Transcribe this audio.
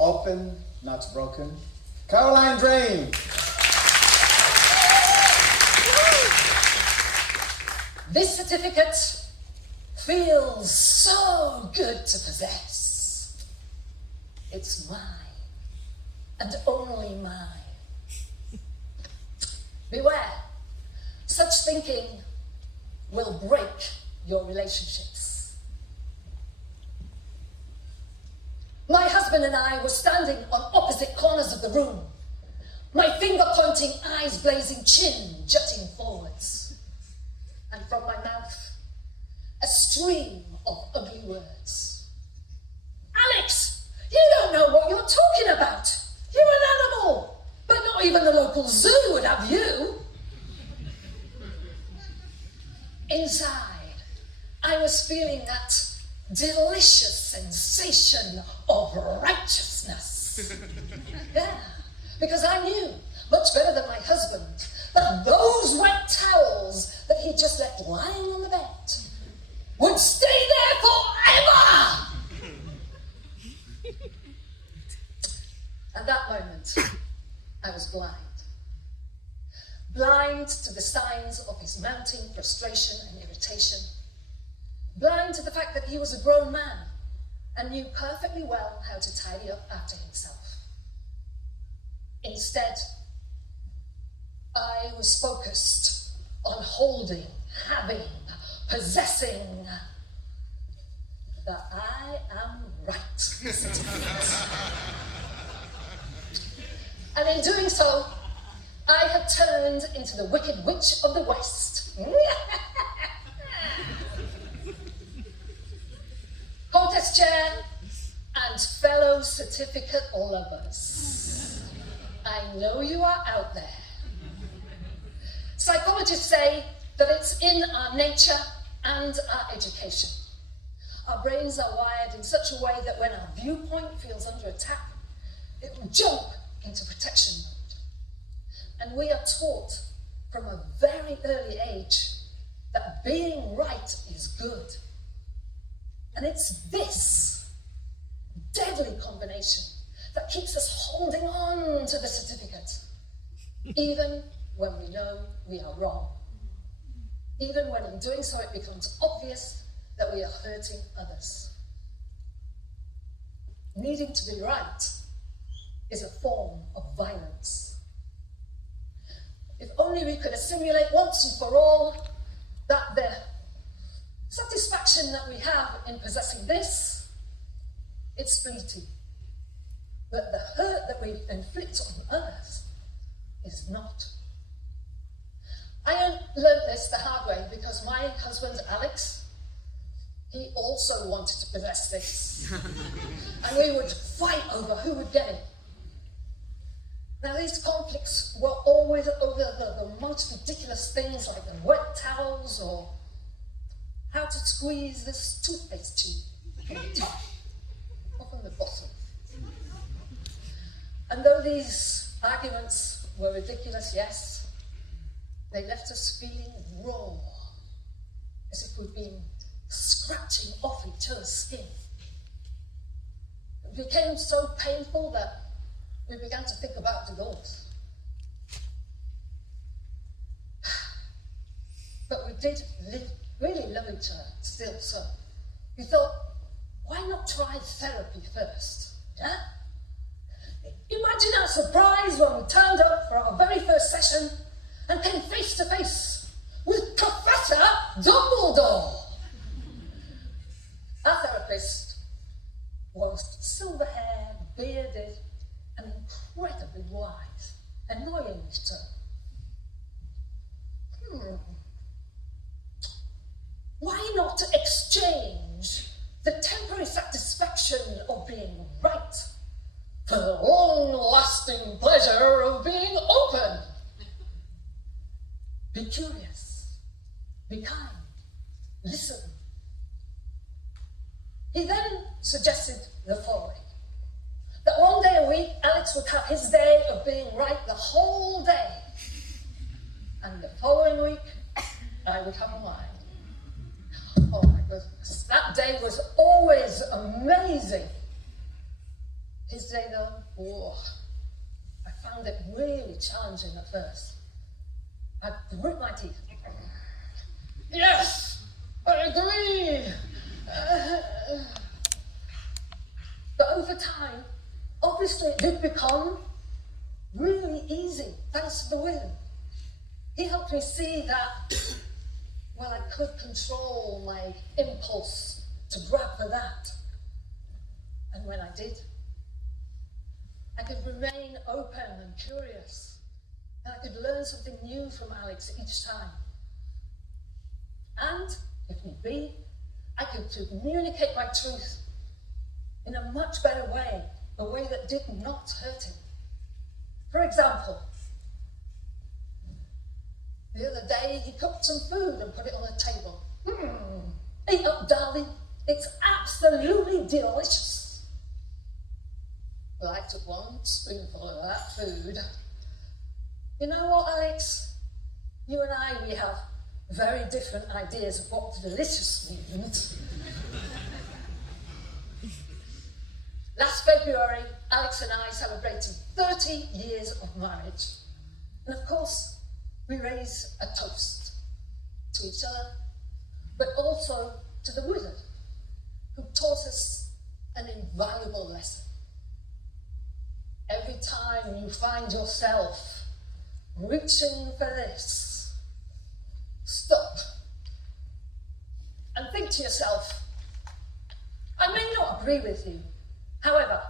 Open, not broken. Caroline Drain. This certificate feels so good to possess. It's mine, and only mine. Beware, such thinking will break your relationships. My husband and I were standing on opposite corners of the room, my finger-pointing, eyes blazing, chin jutting forwards. And from my mouth, a stream of ugly words. Alex, you don't know what you're talking about. You're an animal, but not even the local zoo would have you. Inside, I was feeling that delicious sensation of righteousness. Yeah, because I knew, much better than my husband, that those wet towels that he just left lying on the bed would stay there forever! At that moment, I was blind. Blind to the signs of his mounting frustration and irritation. Blind to the fact that he was a grown man and knew perfectly well how to tidy up after himself. Instead, I was focused on holding, having, possessing the I am right certificate. And in doing so, I had turned into the Wicked Witch of the West. Contest chair and fellow certificate lovers. I know you are out there. Psychologists say that it's in our nature and our education. Our brains are wired in such a way that when our viewpoint feels under attack, it will jump into protection mode. And we are taught from a very early age that being right is good. And it's this deadly combination that keeps us holding on to the certificate, even when we know we are wrong. Even when in doing so it becomes obvious that we are hurting others. Needing to be right is a form of violence. If only we could assimilate once and for all that the satisfaction that we have in possessing this, it's fleeting. But the hurt that we inflict on others is not. I learned this the hard way because my husband, Alex, he also wanted to possess this. And we would fight over who would get it. Now, these conflicts were always over the most ridiculous things like the wet towels or how to squeeze this toothpaste tube from the top or from the bottom. And though these arguments were ridiculous, yes, they left us feeling raw, as if we'd been scratching off each other's skin. It became so painful that we began to think about divorce. But we did really love each other still, so we thought, why not try therapy first? Yeah? Imagine our surprise when we turned up for our very first session and came face to face with Professor Dumbledore. Our therapist was silver-haired, bearded, and incredibly wise, annoyingly so. Why not exchange the temporary satisfaction of being right for the long-lasting pleasure of being open? Be curious, be kind, listen. He then suggested the following. That one day a week, Alex would have his day of being right the whole day. And the following week, I would have mine. Oh my goodness, that day was always amazing. His day, though, I found it really challenging at first. I grit my teeth. Yes, I agree. But over time, obviously it did become really easy, thanks to the will. He helped me see that, well, I could control my impulse to grab for that. And when I did, I could remain open and curious, and I could learn something new from Alex each time. And, if need be, I could communicate my truth in a much better way, a way that did not hurt him. For example, the other day he cooked some food and put it on the table. Eat up, darling. It's absolutely delicious. Well, I took one spoonful of that food. You know what, Alex? You and I, we have very different ideas of what delicious means. Last February, Alex and I celebrated 30 years of marriage. And of course, we raise a toast to each other, but also to the wizard, who taught us an invaluable lesson. Every time you find yourself reaching for this, stop and think to yourself, I may not agree with you. However,